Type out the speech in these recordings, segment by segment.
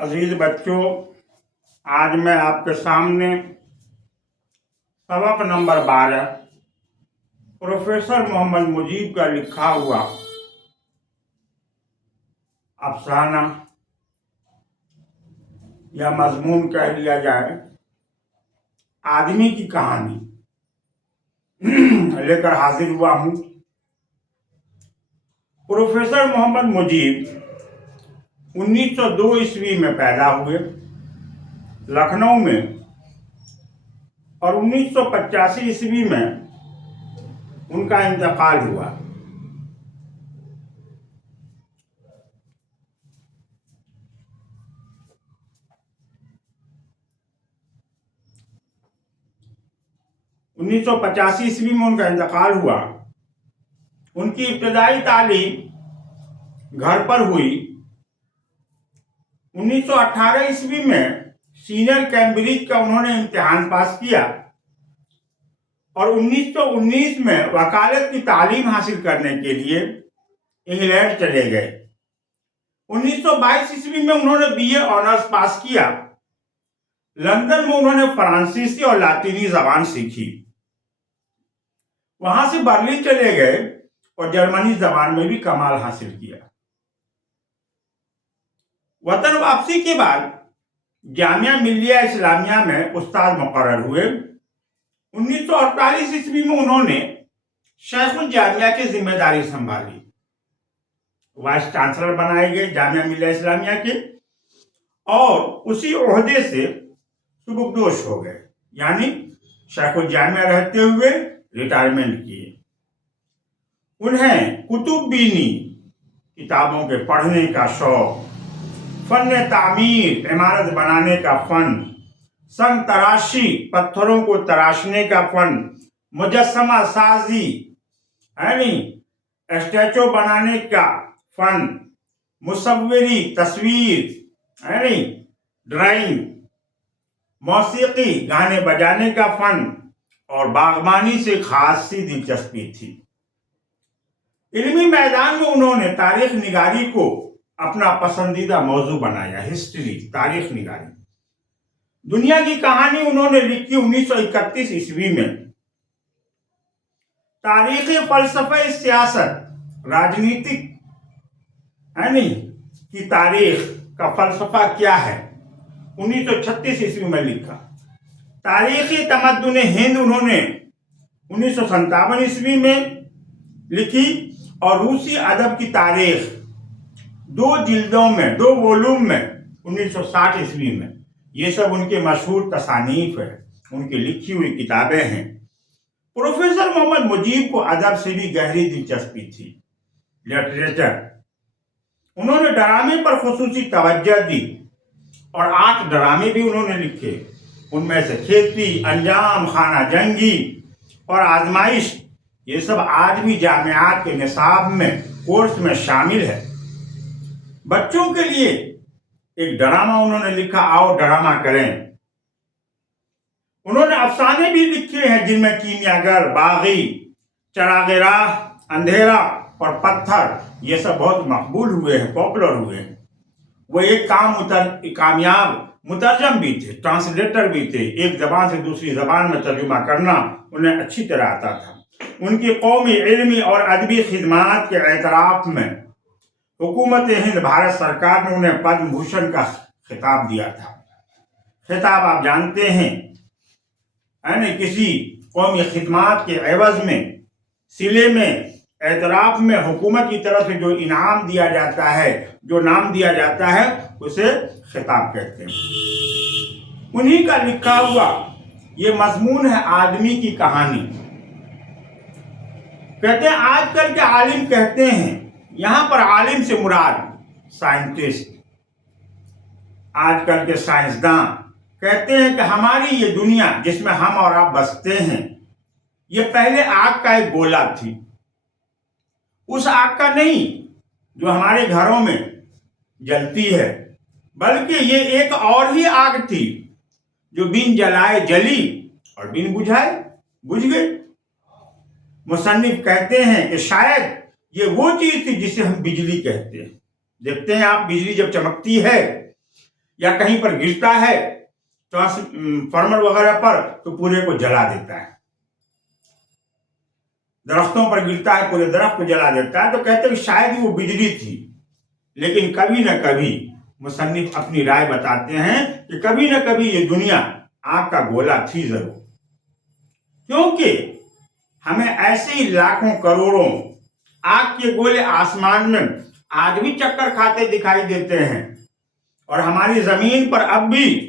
अजीज बच्चों, आज मैं आपके सामने सबक नंबर 12 प्रोफेसर मोहम्मद मुजीब का लिखा हुआ अफसाना या मजमून कह लिया जाए, आदमी की कहानी लेकर हाजिर हुआ हूँ। प्रोफेसर मोहम्मद मुजीब 1902 ईस्वी में पैदा हुए लखनऊ में और 1985 ईस्वी में उनका इंतकाल हुआ। ईस्वी में उनका इंतकाल हुआ। उनकी इब्तदाई तालीम घर पर हुई। 1918 ईस्वी में सीनियर कैम्ब्रिज का उन्होंने इम्तिहान पास किया और 1919 में वकालत की तालीम हासिल करने के लिए इंग्लैंड चले गए। 1922 ईस्वी में उन्होंने बीए ऑनर्स पास किया। लंदन में उन्होंने फ्रांसीसी और लातीनी जबान सीखी। वहां से बर्लिन चले गए और जर्मनी जबान में भी कमाल हासिल किया। वतन वापसी के बाद जामिया मिल्लिया इस्लामिया में उस्ताद मुकर्रर हुए। 1948 ईस्वी में उन्होंने शेखुल जामिया की जिम्मेदारी संभाली। वाइस चांसलर बनाए गए जामिया मिल्लिया इस्लामिया के और उसी ओहदे से सुबुकदोश हो गए, यानी शेखुल जामिया रहते हुए रिटायरमेंट किए। उन्हें कुतुब-बीनी किताबों के पढ़ने का शौक, फन तामीर इमारत बनाने का फन, संग तराशी पत्थरों को तराशने का फन, मुजस्समा साजी यानी स्टैचू बनाने का फन, मुसव्विरी तस्वीर यानी ड्राइंग, मौसीकी गाने बजाने का फन और बागबानी से खासी दिलचस्पी थी। इल्मी मैदान में उन्होंने तारीख निगारी को अपना पसंदीदा मौजू बनाया। हिस्ट्री, तारीख निगारी। दुनिया की कहानी उन्होंने लिखी 1931 ईस्वी में। तारीख फलसफे सियासत, राजनीतिक यानी कि तारीख का फलसफा क्या है, 1936 ईस्वी में लिखा। तारीखी तमद्दुन हिंद उन्होंने 1957 ईस्वी में लिखी और रूसी अदब की तारीख 2 जिल्दों में, 2 वॉल्यूम में 1960 ईस्वी में। ये सब उनके मशहूर तसानीफ है, उनकी लिखी हुई किताबें हैं। प्रोफेसर मोहम्मद मुजीब को अदब से भी गहरी दिलचस्पी थी, लिटरेचर। उन्होंने ड्रामे पर खुसूसी तवज्जो दी और 8 ड्रामे भी उन्होंने लिखे। उनमें से खेती, अंजाम, खाना जंगी और आजमाइश, ये सब आज भी जामियात के निसाब में, कोर्स में शामिल है। बच्चों के लिए एक ड्रामा उन्होंने लिखा, आओ ड्रामा करें। उन्होंने अफसाने भी लिखे हैं जिनमें कीमियागर, बागी, चरागे राह, अंधेरा और पत्थर, ये सब बहुत मकबूल हुए हैं, पॉपुलर हुए हैं। वो एक कामयाब मुतरजम भी थे, ट्रांसलेटर भी थे। एक जबान से दूसरी जबान में तर्जुमा करना उन्हें अच्छी तरह आता था। उनकी कौमी, इल्मी और अदबी खिदमात के एतराफ़ में हुकूमत हिंद, भारत सरकार ने उन्हें पद्म भूषण का खिताब दिया था। खिताब आप जानते हैं, यानी किसी कौमी खिदमात के एवज में, सिले में, एतराफ़ में हुकूमत की तरफ से जो इनाम दिया जाता है, जो नाम दिया जाता है, उसे खिताब कहते हैं। उन्हीं का लिखा हुआ ये मजमून है आदमी की कहानी। कहते हैं आजकल के आलिम कहते हैं, यहां पर आलिम से मुराद साइंटिस्ट, आजकल के साइंसदान कहते हैं कि हमारी ये दुनिया जिसमें हम और आप बसते हैं, ये पहले आग का एक गोला थी। उस आग का नहीं जो हमारे घरों में जलती है, बल्कि ये एक और ही आग थी जो बिन जलाए जली और बिन बुझाए बुझ गई। मुसन्निफ कहते हैं कि शायद ये वो चीज थी जिसे हम बिजली कहते हैं। देखते हैं आप, बिजली जब चमकती है या कहीं पर गिरता है ट्रांसफार्मर वगैरह पर तो पूरे को जला देता है, दरख्तों पर गिरता है पूरे दरख्त को जला देता है। तो कहते हैं शायद वो बिजली थी, लेकिन कभी न कभी मुसन्निफ अपनी राय बताते हैं कि कभी न कभी ये दुनिया आग का गोला थी जरूर, क्योंकि हमें ऐसे ही लाखों करोड़ों आग के गोले आसमान में आज भी चक्कर खाते दिखाई देते हैं, और हमारी जमीन पर अब भी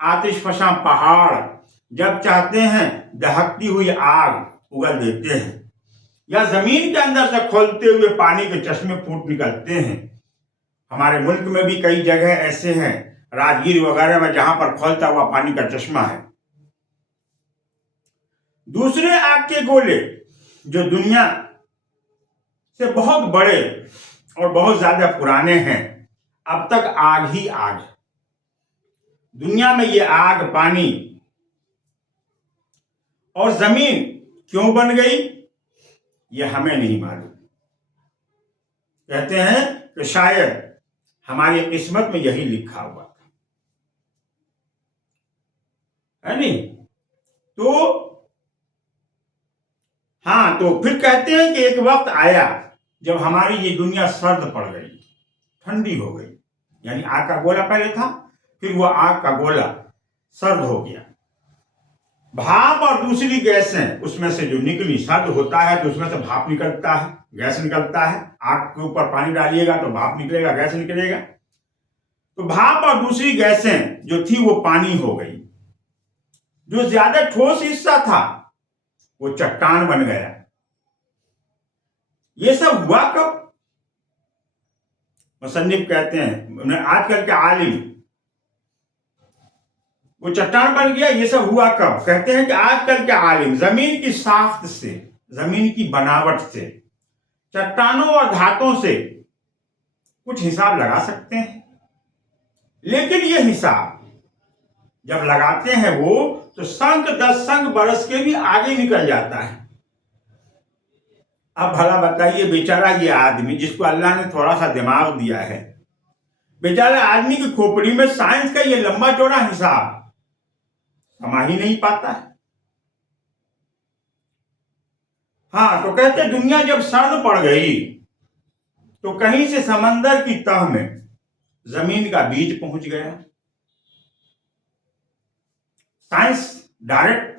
आतिशफशां पहाड़ जब चाहते हैं दहकती हुई आग उगल देते हैं, या जमीन के अंदर से खोलते हुए पानी के चश्मे फूट निकलते हैं। हमारे मुल्क में भी कई जगह ऐसे हैं, राजगीर वगैरह में, जहां पर खोलता हुआ पानी का चश्मा है। दूसरे आग के गोले जो दुनिया से बहुत बड़े और बहुत ज्यादा पुराने हैं, अब तक आग ही आग है। दुनिया में ये आग, पानी और जमीन क्यों बन गई ये हमें नहीं मालूम। कहते हैं कि शायद हमारी किस्मत में यही लिखा हुआ था, है नहीं? तो हाँ, तो फिर कहते हैं कि एक वक्त आया जब हमारी ये दुनिया सर्द पड़ गई, ठंडी हो गई, यानी आग का गोला पहले था, फिर वो आग का गोला सर्द हो गया। भाप और दूसरी गैसें उसमें से जो निकली, सर्द होता है तो उसमें से भाप निकलता है, गैस निकलता है। आग के ऊपर पानी डालिएगा तो भाप निकलेगा, गैस निकलेगा। तो भाप और दूसरी गैसें जो थी वो पानी हो गई। जो ज्यादा ठोस हिस्सा था वो चट्टान बन गया। ये सब हुआ कब? मुसन्निफ कहते हैं, आजकल के आलिम, वो चट्टान बन गया। ये सब हुआ कब? कहते हैं कि आजकल के आलिम जमीन की साख्त से, जमीन की बनावट से, चट्टानों और धातों से कुछ हिसाब लगा सकते हैं, लेकिन ये हिसाब जब लगाते हैं वो तो संख 10 संख बरस के भी आगे निकल जाता है। अब भला बताइए, बेचारा ये आदमी जिसको अल्लाह ने थोड़ा सा दिमाग दिया है, बेचारा आदमी की खोपड़ी में साइंस का ये लंबा चौड़ा हिसाब समा ही नहीं पाता है। हाँ, तो कहते दुनिया जब सर्द पड़ गई तो कहीं से समंदर की तह में जमीन का बीज पहुंच गया। साइंस डायरेक्ट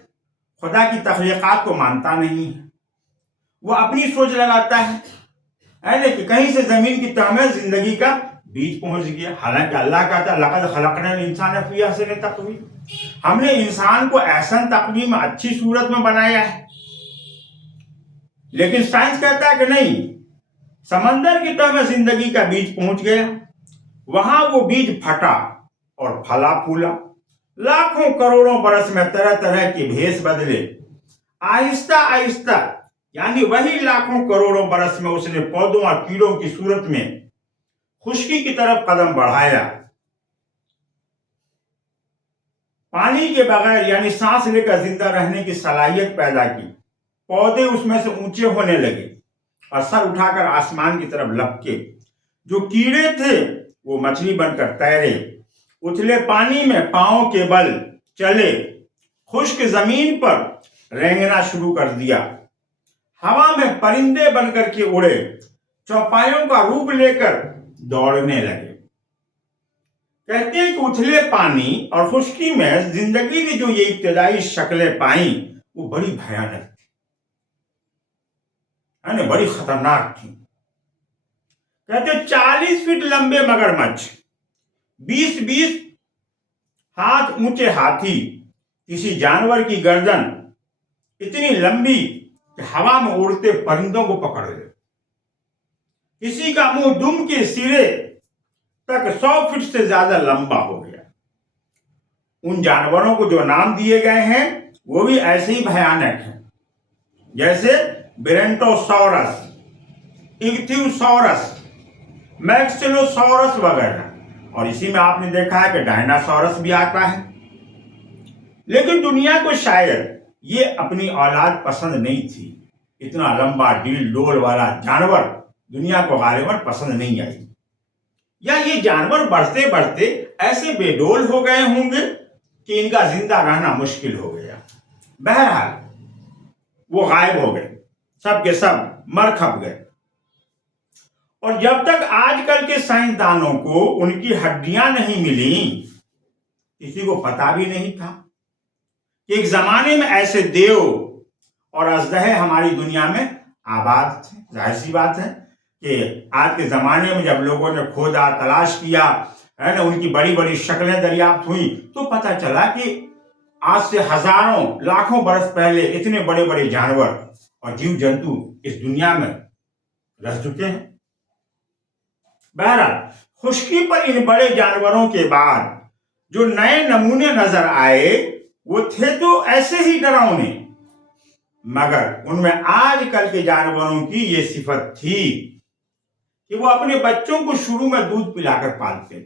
खुदा की तख्लीकात को मानता नहीं है, वो अपनी सोच लगाता है कि कहीं से जमीन की तह में जिंदगी का बीज पहुंच गया। हालांकि अल्लाह कहता है लक़द खलक़नल इंसान फ़ी अहसनि तक़वीम, हमने इंसान को एहसन तक़वीम, अच्छी सूरत में बनाया है। लेकिन साइंस कहता है कि नहीं, समंदर की तह में जिंदगी का बीज पहुंच गया, वहां वो बीज फटा और फला फूला। लाखों करोड़ों बरस में तरह तरह के भेष बदले, आहिस्ता आहिस्ता, यानी वही लाखों करोड़ों बरस में उसने पौधों और कीड़ों की सूरत में खुश्की की तरफ कदम बढ़ाया। पानी के बगैर यानी सांस लेकर जिंदा रहने की सलाहियत पैदा की। पौधे उसमें से ऊंचे होने लगे और सर उठाकर आसमान की तरफ लपके। जो कीड़े थे वो मछली बनकर तैरे, उथले पानी में पांव के बल चले, खुश्क जमीन पर रेंगना शुरू कर दिया। हवा में परिंदे बनकर के उड़े, चौपायों का रूप लेकर दौड़ने लगे। कहते हैं कि उथले पानी और खुश्की में जिंदगी ने जो ये इब्तदाई शक्लें पाई वो बड़ी भयानक थी, है ना, बड़ी खतरनाक थी। कहते 40 फीट लंबे मगरमच्छ, 20-20 हाथ ऊंचे हाथी, किसी जानवर की गर्दन इतनी लंबी कि हवा में उड़ते परिंदों को पकड़ ले, किसी का मुंह दुम के सिरे तक 100 फीट से ज्यादा लंबा हो गया। उन जानवरों को जो नाम दिए गए हैं वो भी ऐसे ही भयानक हैं, जैसे ब्रेंटोसॉरस, इक्थियोसॉरस, मैक्सिलोसॉरस वगैरह। और इसी में आपने देखा है कि डायनासोरस भी आता है। लेकिन दुनिया को शायद ये अपनी औलाद पसंद नहीं थी। इतना लंबा डील डोल वाला जानवर दुनिया को गालिबन पसंद नहीं आई। या ये जानवर बढ़ते बढ़ते ऐसे बेडोल हो गए होंगे कि इनका जिंदा रहना मुश्किल हो गया। बहरहाल वो गायब हो गए, सब के सब मर खप गए। और जब तक आजकल के साइंसदानों को उनकी हड्डियां नहीं मिली, किसी को पता भी नहीं था कि एक जमाने में ऐसे देव और अजदहे हमारी दुनिया में आबाद थे। जाहिर सी बात है कि आज के जमाने में जब लोगों ने खोदा, तलाश किया, है ना, उनकी बड़ी बड़ी शक्लें दरियाफ्त हुई, तो पता चला कि आज से हजारों लाखों बरस पहले इतने बड़े बड़े जानवर और जीव जंतु इस दुनिया में रह चुके हैं। बहरहाल खुश्की पर इन बड़े जानवरों के बाद जो नए नमूने नजर आए वो थे तो ऐसे ही डरावने, मगर उनमें आजकल के जानवरों की ये सिफत थी कि वो अपने बच्चों को शुरू में दूध पिलाकर पालते थे,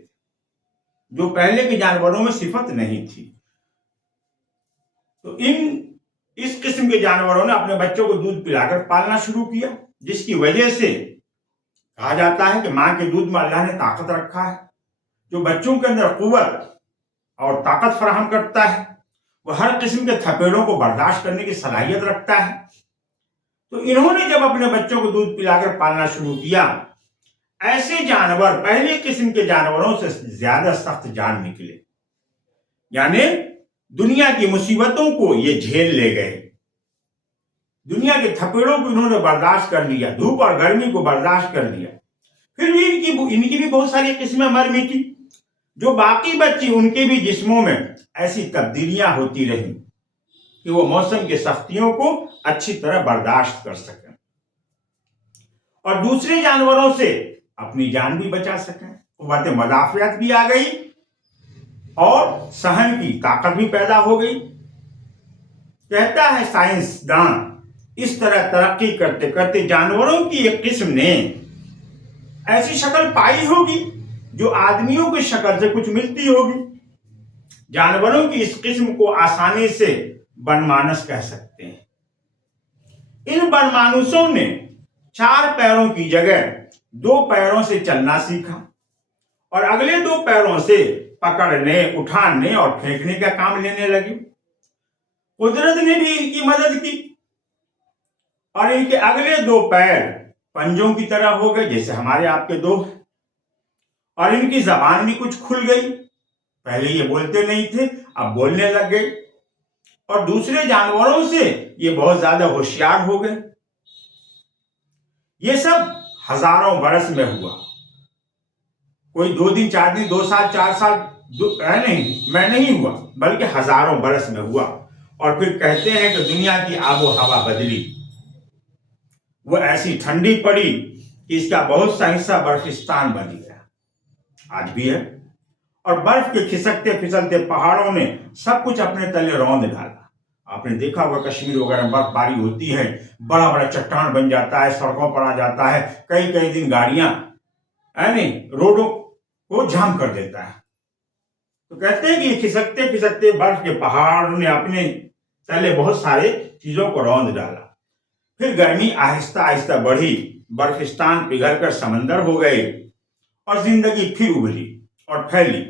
जो पहले के जानवरों में सिफत नहीं थी। तो इस किस्म के जानवरों ने अपने बच्चों को दूध पिलाकर पालना शुरू किया, जिसकी वजह से कहा जाता है कि मां के दूध में अल्लाह ने ताकत रखा है, जो बच्चों के अंदर कुव्वत और ताकत फराहम करता है। वो हर किस्म के थपेड़ों को बर्दाश्त करने की सलाहियत रखता है। तो इन्होंने जब अपने बच्चों को दूध पिलाकर पालना शुरू किया, ऐसे जानवर पहले किस्म के जानवरों से ज्यादा सख्त जान निकले, यानी दुनिया की मुसीबतों को ये झेल ले गए, दुनिया के थपेड़ों को इन्होंने बर्दाश्त कर लिया, धूप और गर्मी को बर्दाश्त कर लिया। फिर भी इनकी भी बहुत सारी किस्में मर मिटी। जो बाकी बच्ची, उनके भी जिस्मों में ऐसी तब्दीलियां होती रही कि वो मौसम की सख्तियों को अच्छी तरह बर्दाश्त कर सकें और दूसरे जानवरों से अपनी जान भी बचा सकें। कुव्वत मदाफियत भी आ गई और सहन की ताकत भी पैदा हो गई। कहता है साइंसदान, इस तरह तरक्की करते करते जानवरों की एक किस्म ने ऐसी शक्ल पाई होगी जो आदमियों की शक्ल से कुछ मिलती होगी। जानवरों की इस किस्म को आसानी से बनमानस कह सकते हैं। इन बनमानुसों ने 4 पैरों की जगह 2 पैरों से चलना सीखा और अगले 2 पैरों से पकड़ने, उठाने और फेंकने का काम लेने लगे। कुदरत ने भी इनकी मदद की और इनके अगले 2 पैर पंजों की तरह हो गए, जैसे हमारे आपके 2 हैं, और इनकी जबान भी कुछ खुल गई। पहले ये बोलते नहीं थे, अब बोलने लग गए और दूसरे जानवरों से ये बहुत ज्यादा होशियार हो गए। ये सब हजारों बरस में हुआ, कोई 2 दिन, 4 दिन, 2 साल, 4 साल नहीं हुआ, बल्कि हजारों बरस में हुआ। और फिर कहते हैं कि दुनिया की आबो हवा बदली, वो ऐसी ठंडी पड़ी कि इसका बहुत सा हिस्सा बर्फिस्तान बन गया, आज भी है। और बर्फ के खिसकते फिसलते पहाड़ों ने सब कुछ अपने तले रौंद डाला। आपने देखा होगा कश्मीर वगैरह में बर्फबारी होती है, बड़ा बड़ा चट्टान बन जाता है, सड़कों पर आ जाता है, कई कई दिन गाड़ियां रोडों को जाम कर देता है। तो कहते हैं कि खिसकते फिसकते बर्फ के पहाड़ ने अपने तले बहुत सारे चीजों को रौंद डाला। फिर गर्मी आहिस्ता आहिस्ता बढ़ी, बर्फिस्तान पिघलकर समंदर हो गए और जिंदगी फिर उभरी और फैली।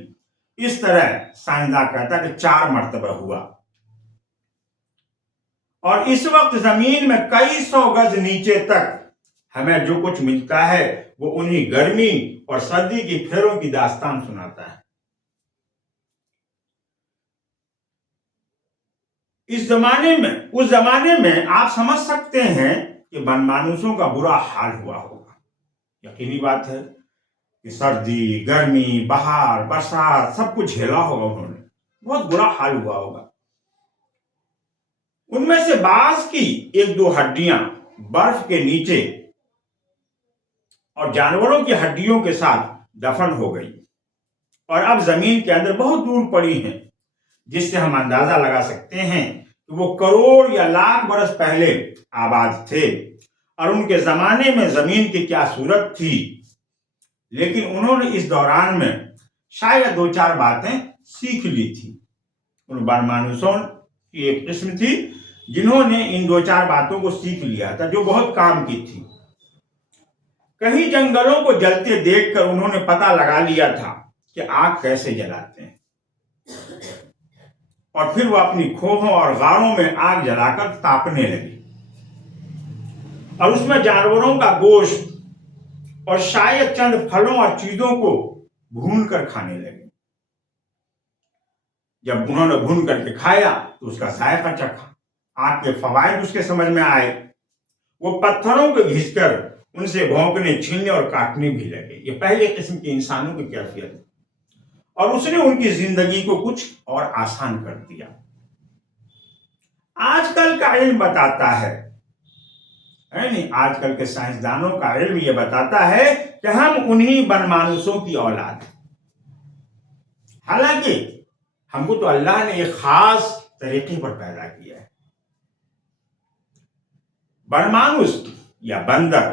इस तरह साइंसदान कहता है कि 4 मर्तबा हुआ और इस वक्त जमीन में कई 100 गज नीचे तक हमें जो कुछ मिलता है वो उन्हीं गर्मी और सर्दी की फेरों की दास्तान सुनाता है। उस जमाने में आप समझ सकते हैं कि बनमानुसों का बुरा हाल हुआ होगा। यकीनी बात है कि सर्दी, गर्मी, बहार, बरसात सब कुछ झेला होगा उन्होंने, बहुत बुरा हाल हुआ होगा। उनमें से बाज की 1-2 हड्डियां बर्फ के नीचे और जानवरों की हड्डियों के साथ दफन हो गई और अब जमीन के अंदर बहुत दूर पड़ी हैं, जिससे हम अंदाजा लगा सकते हैं कि वो करोड़ या लाख बरस पहले आबाद थे और उनके जमाने में जमीन की क्या सूरत थी। लेकिन उन्होंने इस दौरान में शायद 2-4 बातें सीख ली थी। उन बनमानुसों की एक किस्म थी जिन्होंने इन 2-4 बातों को सीख लिया था, जो बहुत काम की थी। کئی جنگلوں کو جلتے دیکھ کر انہوں نے پتہ لگا لیا تھا کہ آگ کیسے جلاتے ہیں، اور پھر وہ اپنی کھوہوں اور غاروں میں آگ جلا کر تاپنے لگے اور اس میں جانوروں کا گوشت اور شاید چند پھلوں اور چیزوں کو بھون کر کھانے لگے۔ جب انہوں نے بھون کر کے کھایا تو اس کا ذائقہ چکھا، آگ کے فوائد اس کے سمجھ میں آئے۔ وہ پتھروں کو گھس کر ان سے بھونکنے، چھیننے اور کاٹنے بھی لگے۔ یہ پہلے قسم کے انسانوں کی کیفیت ہے، اور اس نے ان کی زندگی کو کچھ اور آسان کر دیا۔ آج کل کا علم بتاتا ہے، آج کل کے سائنسدانوں کا علم یہ بتاتا ہے کہ ہم انہی بنمانوسوں کی اولاد ہیں۔ حالانکہ ہم کو تو اللہ نے ایک خاص طریقے پر پیدا کیا ہے۔ بنمانوس یا بندر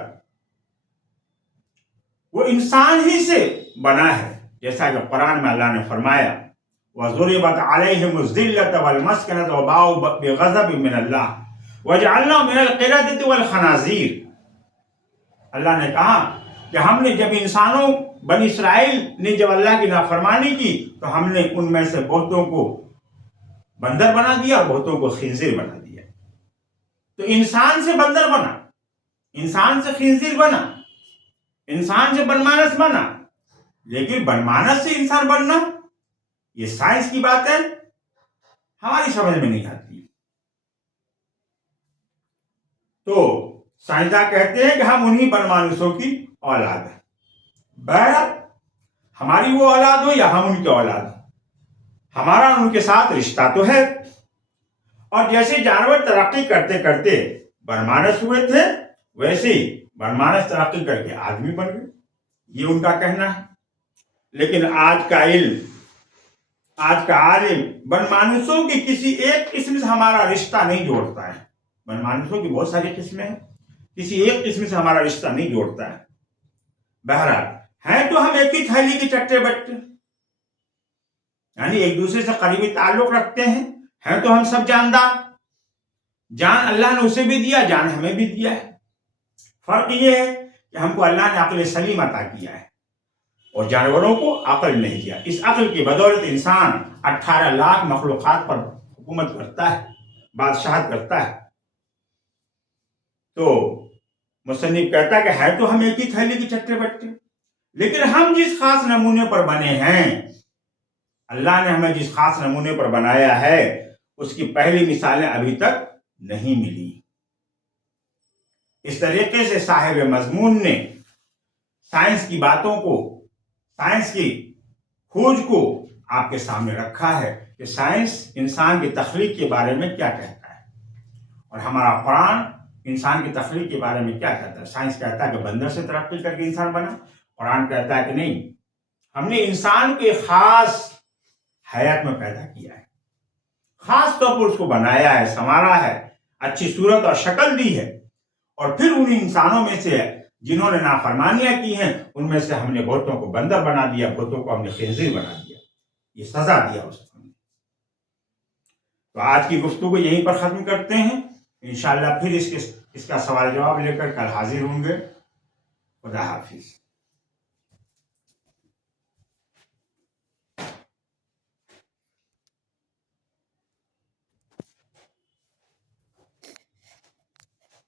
وہ انسان ہی سے بنا ہے، جیسا کہ قرآن میں اللہ نے فرمایا وَضُرِبَتْ عَلَيْهِمُ الذِّلَّةُ وَالْمَسْكَنَةُ وَبَاءُوا بِغَضَبٍ مِّنَ اللَّهِ وَجَعَلْنَاهُمْ مِنَ الْقِرَدَةِ وَالْخَنَازِيرِ۔ اللہ نے کہا کہ ہم نے جب انسانوں بنی اسرائیل نے جب اللہ کی نافرمانی کی تو ہم نے ان میں سے بہتوں کو بندر بنا دیا اور بہتوں کو خنزیر بنا دیا۔ تو انسان سے بندر بنا، انسان سے خنزیر بنا، انسان سے بنمانس بنا، لیکن بنمانس سے انسان بننا یہ سائنس کی بات ہے، ہماری سمجھ میں نہیں آتی۔ تو سائنسداں کہتے ہیں کہ ہم انہی بنمانوسوں کی اولاد ہیں۔ بہرحال ہماری وہ اولاد ہو یا ہم ان کی اولاد ہو، ہمارا ان کے ساتھ رشتہ تو ہے۔ اور جیسے جانور ترقی کرتے کرتے بنمانس ہوئے تھے، ویسے ہی بنمانس ترقی کر کے آدمی بن گئے، یہ ان کا کہنا ہے۔ لیکن آج کا علم، آج کا عالم بنمانوسوں کی کسی ایک قسم سے ہمارا رشتہ نہیں جوڑتا ہے۔ بنمانوسوں کی بہت ساری قسمیں ہیں، کسی ایک قسم سے ہمارا رشتہ نہیں جوڑتا ہے۔ بہرحال ہیں تو ہم ایک ہی تھیلی کے چٹے بٹے، یعنی ایک دوسرے سے قریبی تعلق رکھتے ہیں تو ہم سب جاندار۔ جان اللہ نے اسے بھی دیا، جان ہمیں بھی دیا ہے۔ فرق یہ ہے کہ ہم کو اللہ نے عقل سلیم عطا کیا ہے اور جانوروں کو عقل نہیں دیا۔ اس عقل کی بدولت انسان 18 لاکھ مخلوقات پر حکومت کرتا ہے، بادشاہت کرتا ہے۔ تو مصنف کہتا ہے کہ ہے تو ہم ایک ہی تھیلی کے چٹے بٹے، لیکن ہم جس خاص نمونے پر بنے ہیں، اللہ نے ہمیں جس خاص نمونے پر بنایا ہے اس کی پہلی مثالیں ابھی تک نہیں ملی۔ اس طریقے سے صاحب مضمون نے سائنس کی باتوں کو، سائنس کی کھوج کو آپ کے سامنے رکھا ہے کہ سائنس انسان کی تخلیق کے بارے میں کیا کہتا ہے، اور ہمارا قرآن انسان کی تخلیق کے بارے میں کیا کہتا ہے۔ سائنس کہتا ہے کہ بندر سے ترقی کر کے انسان بنا، قرآن کہتا ہے کہ نہیں، ہم نے انسان کو ایک خاص حیات میں پیدا کیا ہے، خاص طور پر اس کو بنایا ہے، سنوارا ہے، اچھی صورت اور شکل دی ہے، اور پھر ان انسانوں میں سے جنہوں نے نافرمانیاں کی ہیں ان میں سے ہم نے بہتوں کو بندر بنا دیا، بہتوں کو ہم نے خنزیر بنا دیا، یہ سزا دیا اس کو۔ تو آج کی گفتگو یہیں پر ختم کرتے ہیں، انشاءاللہ پھر اس کا سوال جواب لے کر کل حاضر ہوں گے۔ خدا حافظ۔